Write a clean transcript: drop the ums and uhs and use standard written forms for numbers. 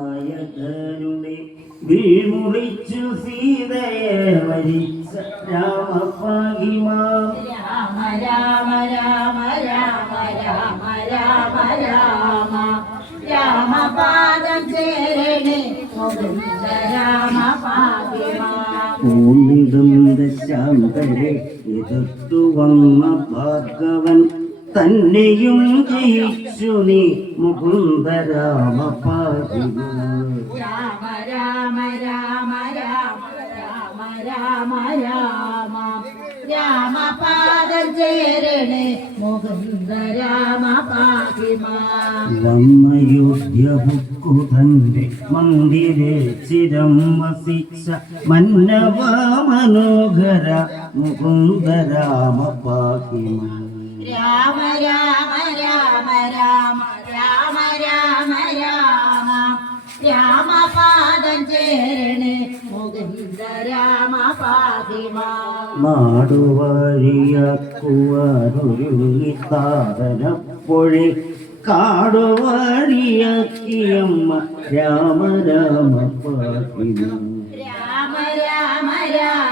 നായകരുടെ വീഴ്മുറിച്ചു സീതയെ വരിച്ച രാമപാഹിമാം രാമ രാമ രാമ രാമ രാമ രാമ രാമ രാമപാദം ചേരണേ ഗോവിന്ദ രാമപാഹിമാം പൂണിടും ദശാന്തരെ എതിർത്തു വന്ന ഭാർഗവൻ തന്നെയും ജയിച്ചു നീ മുകുന്ദ രാമപാഹിമാം രാമ രാമ രാമ രാമ രാമ രാമ രാമ രാമപാദം ചേരണേ മുകുന്ദ രാമപാഹിമാം വന്നയോധ്യഭുക്കുതന്റെ മന്ദിരെ ചിരം വസിച്ച മന്നവ മനോഹര മുകുന്ദ രാമപാഹിമാം രാമ രാമ രാമ രാമ രാമ രാമ രാമ രാമപാദം ചേരണേ മുകുന്ദ രാമപാഹിമാം നാടുവഴിയാക്കുവാനൊരുങ്ങി സാധനപ്പൊഴി കാടുവഴിയാക്കിയമ്മ രാമ രാമപാഹിമാം രാമ രാമ രാമ